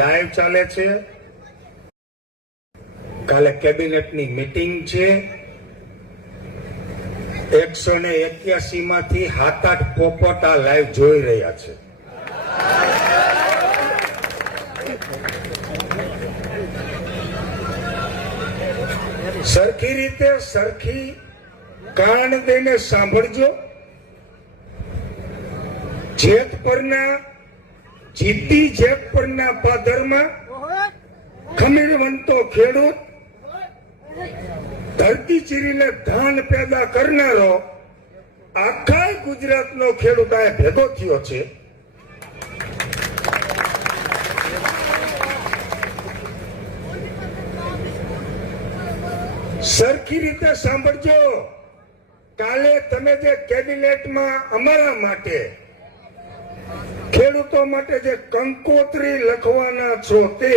Live ચાલે છે. કાલે કેબિનેટની મીટિંગ છે. 181 માંથી 7-8 પોપટ આ લાઈવ જોઈ રહ્યા છે. સરખી રીતે સરખી કાન દઈને સાંભળજો. જેતપરના જીદ્દી જેતપરના પાદરમાં ખમીરવંતો ખેડૂત, ધરતી ચીરીને ધાન પેદા કરનારો આખા ગુજરાતનો ખેડૂત આ ભેગો થયો છે. સરખી રીતે સાંભળજો. કાલે તમે જે કેબિનેટમાં અમારા માટે, ખેડૂતો માટે જે કંકોત્રી લખવાના છો તે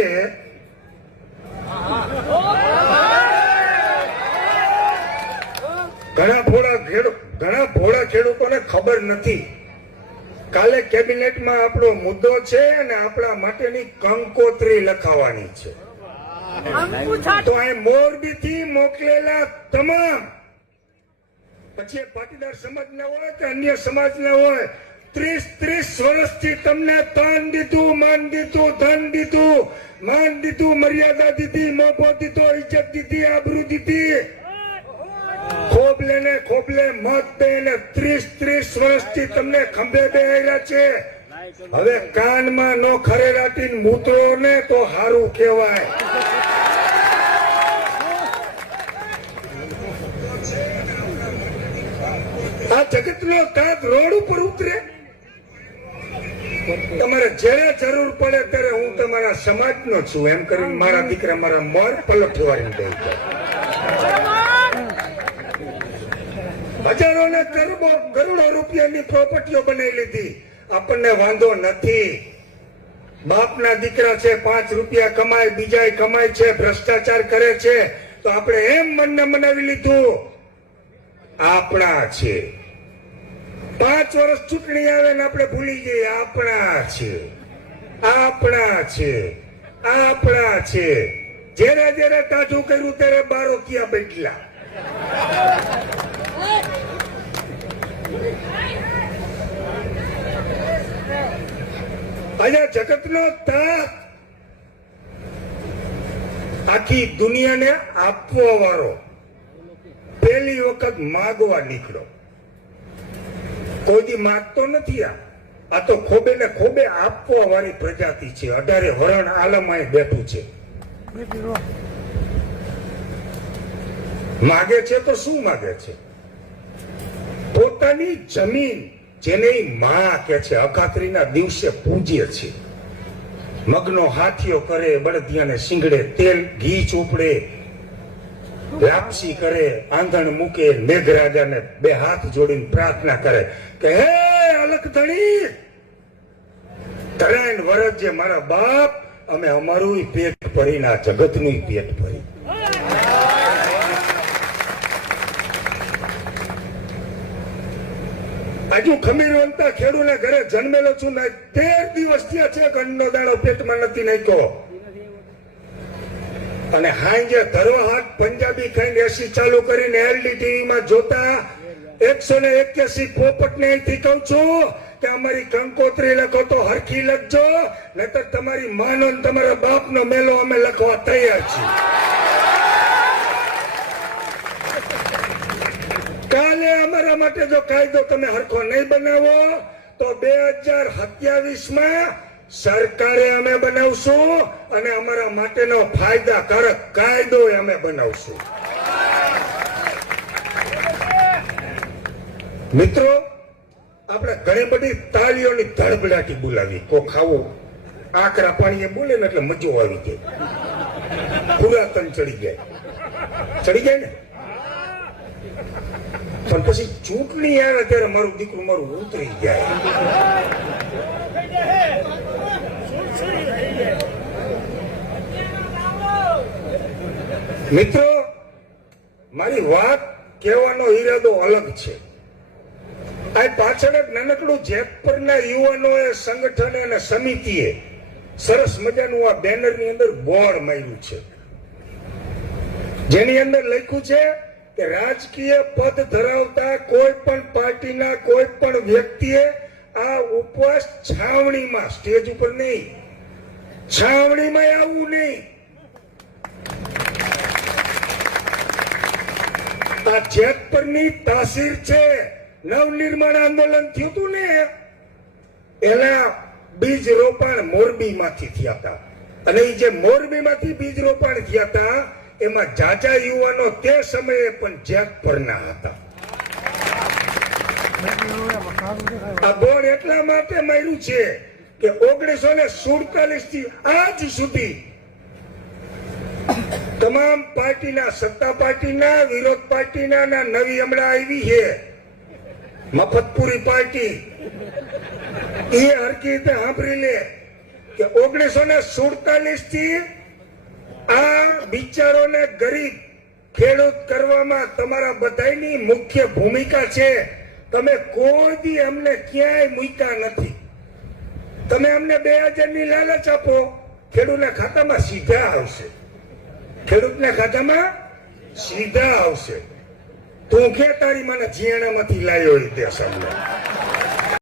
ઘણા ભોળા ખેડૂતોને ખબર નથી. કાલે કેબિનેટમાં આપણો મુદ્દો છે અને આપણા માટેની કંકોત્રી લખાવાની છે. તો અહીં મોરબીથી મોકલેલા તમામ, પછી પાટીદાર સમાજના હોય કે અન્ય સમાજના હોય, 30 વર્ષથી તમને તાન દીધું, માન દીધું, ધન દીધું, માન દીધું, મર્યાદા દીધી, મોભો દીધો, ઇજ્જત દીધી, આબરૂ દીધી, ખોબલે ને ખોબલે મત દઈને 30 વર્ષથી તમને ખંભે બેહાર્યા છે. હવે કાનમાં નો ખરેરાટી મૂતરો ને તો હારું કહેવાય. આ જગતનો તાત રોડ ઉપર ઉતરે. તમારે જ્યારે જરૂર પડે ત્યારે હું તમારા સમાજનો છું એમ કરીને મારા દીકરા મારા મોર પલટવારી દઈ જાય. હજારો ને કરોડો રૂપિયાની પ્રોપર્ટીઓ બનાવી લીધી. આપણને વાંધો નથી. બાપના દીકરા છે, 5 રૂપિયા કમાય, બીજા કમાય છે, ભ્રષ્ટાચાર કરે છે, તો આપણે એમ મનને મનાવી લીધું આપણા છે. 5 વર્ષ ચૂંટણી આવે ને આપણે ભૂલી જઈએ આપણા છે, આપણા છે, આપણા છે. જયારે જયારે કાઠું કર્યું ત્યારે બારોટિયા બદલા. આજે જગતનો તાત આખી દુનિયાને આપવા વાળો પહેલી વખત માગવા નીકળ્યો. કોઈ દી માગતો નથી. આ તો ખોબે ને ખોબે આપવા વાળી પ્રજાતિ છે. 18 વરણ આલમાય બેઠું છે. માગે છે તો શું માગે છે? પોતાની જમીન, જેને માં કે છે, અખાત્રીના દિવસે પૂજ્ય છે. મગનો હાથીઓ કરે, બળદિયાને શીંગડે તેલ ઘી ચોપડે, લાપસી કરે, આંધણ મૂકે, મેઘરાજાને 2 હાથ જોડીને પ્રાર્થના કરે કે હે અલખધણી, 3 વર્ષ જે મારા બાપ અમે અમારું પેટ ભરીને આ જગતનું પેટ ભરી. હજુ ખમીરવંતા ખેડૂને ઘરે જન્મેલો છું ને 13 દિવસ થયા છે, ઘરનો દાણો પેટમાં નથી નાખ્યો. અને હાંજે ધરવા હાથ પંજાબી ખાઈને એસી ચાલુ કરીને LDTV માં જોતા 181 પોપટ ને અહીંથી કહું છું કે અમારી કંકોત્રી લખો તો હરખી લખજો, નહીતર તમારી માનો ને તમારા બાપનો મેલો અમે લખવા તૈયાર છીએ. કાલે અમારા માટે જો કાયદો તમે હરખો નહીં બનાવો તો 2027 માં સરકારે અમે બનાવશું અને અમારા માટેનો ફાયદાકારક કાયદો અમે બનાવશું. મિત્રો, આપણે ઘણી બધી તાળીઓની ધડબડાટી બોલાવી. કો ખાવું આકરા પાણીએ બોલે ને એટલે મજો આવી જાય, પુરાતન ચડી જાય ને. પણ પછી ચૂંટણી આવે ત્યારે મારું દીકરું મારું ઉતરી જાય. મિત્રો, મારી વાત કહેવાનો ઈરાદો અલગ છે. આ પાછળ એક નાનકડું જેતપરના યુવાનોએ, સંગઠને અને સમિતિએ સરસ મજાનું આ બેનરની અંદર બોર્ડ માર્યું છે, જેની અંદર લખ્યું છે કે રાજકીય પદ ધરાવતા કોઈ પણ પાર્ટીના કોઈ પણ વ્યક્તિએ આ ઉપવાસ છાવણીમાં, સ્ટેજ ઉપર નહીં, છાવણીમાં આવવું નહીં. આ જેત પરની તાસીર છે. નવનિર્માણ આંદોલન થયું હતું ને, એના બીજ રોપાણ મોરબીમાંથી થયા હતા, અને એ જે મોરબીમાંથી બીજ રોપાણ થયા હતા એમાં જાજા યુવાનો તે સમયે પણ જેત પરના હતા. આ બોર્ડ એટલા માટે માર્યું છે કે 1947 થી આજ સુધી તમામ પાર્ટીના, સત્તા પાર્ટીના, વિરોધ પાર્ટીના, નવી હમણાં આવી છે મફતપુરી પાર્ટી, એ હરકી રીતે સાંભળી લે કે 1947 થી આ બિચારોને ગરીબ ખેડૂત કરવામાં તમારા બધાની મુખ્ય ભૂમિકા છે. તમે કોઈ દી અમને ક્યાંય મૂક્યા નથી. તમે અમને 2000 ની લાલચ આપો, ખેડૂતના ખાતામાં સીધા આવશે, ખેડૂતના ખાતામાં સીધા આવશે. તું કે તારી મને જીયાણામાંથી લાવ્યો તે સમય